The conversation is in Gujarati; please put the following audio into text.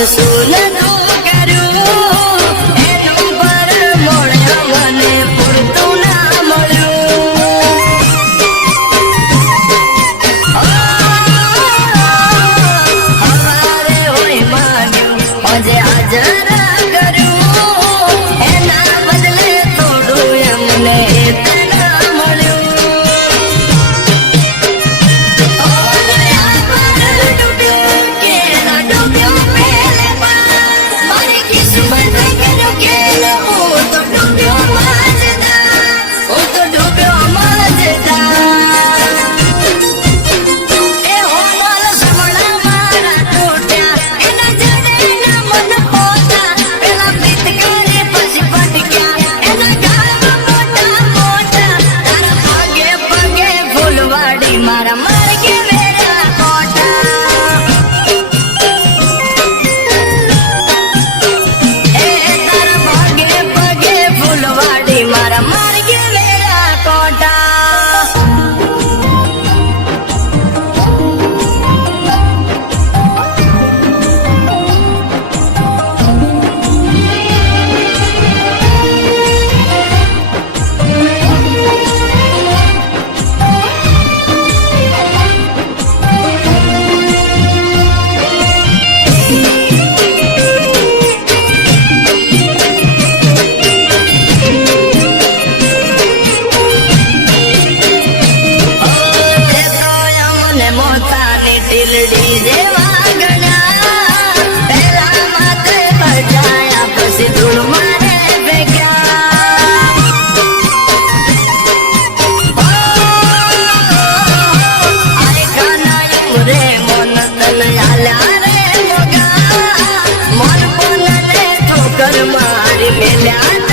yes ટીલડી જેવા ગણા પેલા માથે બચાયા પછી ધૂળ મારે ભેગા આય કાના રે મન તન આલા રે મોગા મન પન ને ઠોકર મારી મેલ્યા